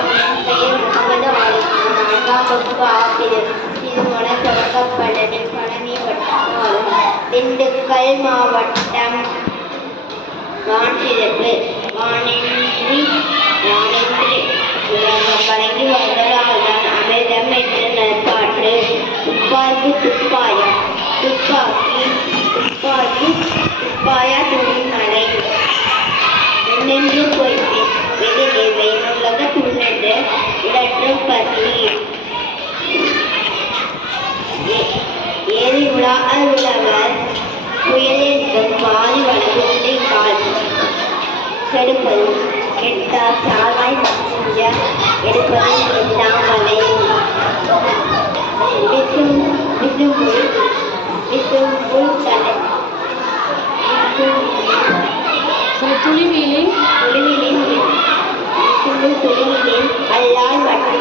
என் பெயர் முகமது ஆலிம். 4ஆம் வகுப்பு ஆசிரியர். திருமண தொடக்கப்பள்ளி பழனி வட்டம் திண்டுக்கல் மாவட்டம். வான்சிறப்பு வானின்றி உலகம் வழங்கி வந்ததால்தான் அமிர்தம் என்ற நற்பாற்று. துப்பாக்கி துப்பாயம் துப்பாக்கி துப்பாக்கி துப்பாயா துணிமலை முன்னென்று போய்த்து எதிரே வெயிலுலக துண்ணென்று இடற்று பசி ஏறி உலாக உழவர் புயல் என்பது மாறி வளர்ந்து கால் கெடுப்பது கெட்டார் சாவாய் செஞ்ச எடுப்பது எட்டாமலை துளிவிலே அல்லால் மற்ற